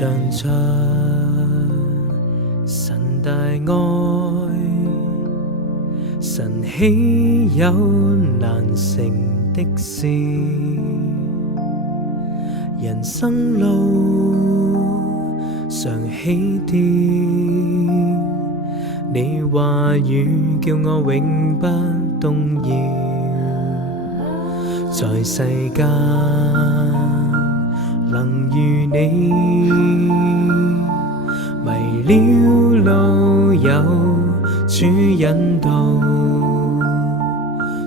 唱出神大愛，神豈有難成的事？人生路常起跌，你話語叫我永不動搖。在世間能如你，迷了路有主引導，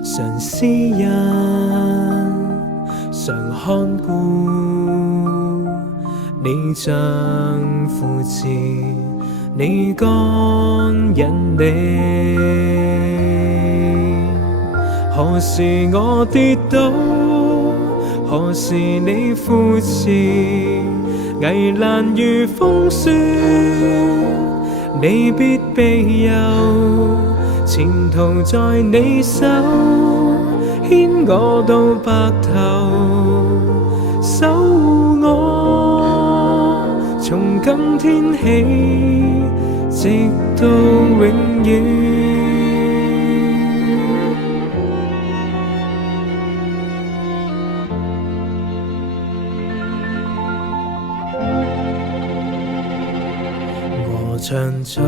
常施恩常看顧，你像扶持，你干引領。何時我跌倒，何時你扶持，危難如風雪，你必庇佑，前途在你手，牽我到白頭，守護我，從今天起，直到永遠。我唱出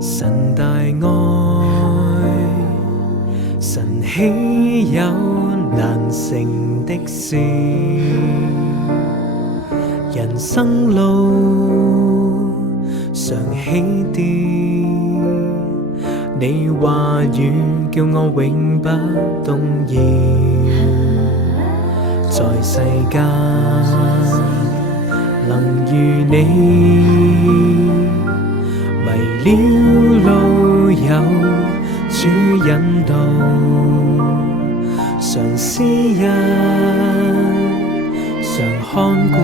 神大愛，神豈有難成的事？人生路常起跌，你話語叫我永不動搖。在世間能如你，迷了路有主引導，常施恩常看顧，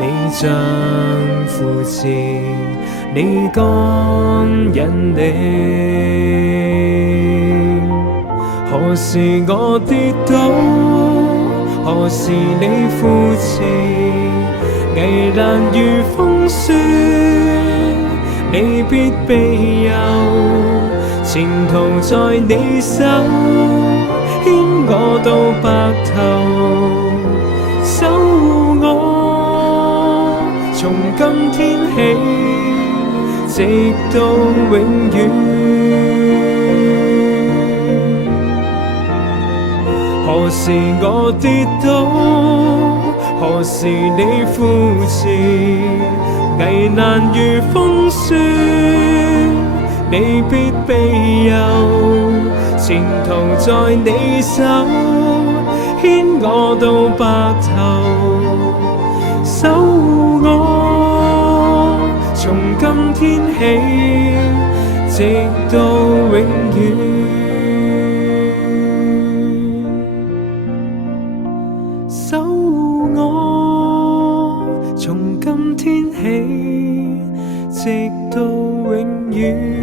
你像扶持，你干引領。何時我跌倒，何時你扶持，危難如風雪，你必庇佑，前途在你手，牽我到白頭，守護我，從今天起，直到永遠。何時我跌倒，何時你扶持，危難如風雪，你必庇佑，前途在你手，牽我到白頭，守護我，從今天起，直到永遠。守護我，從今天起，直到永遠。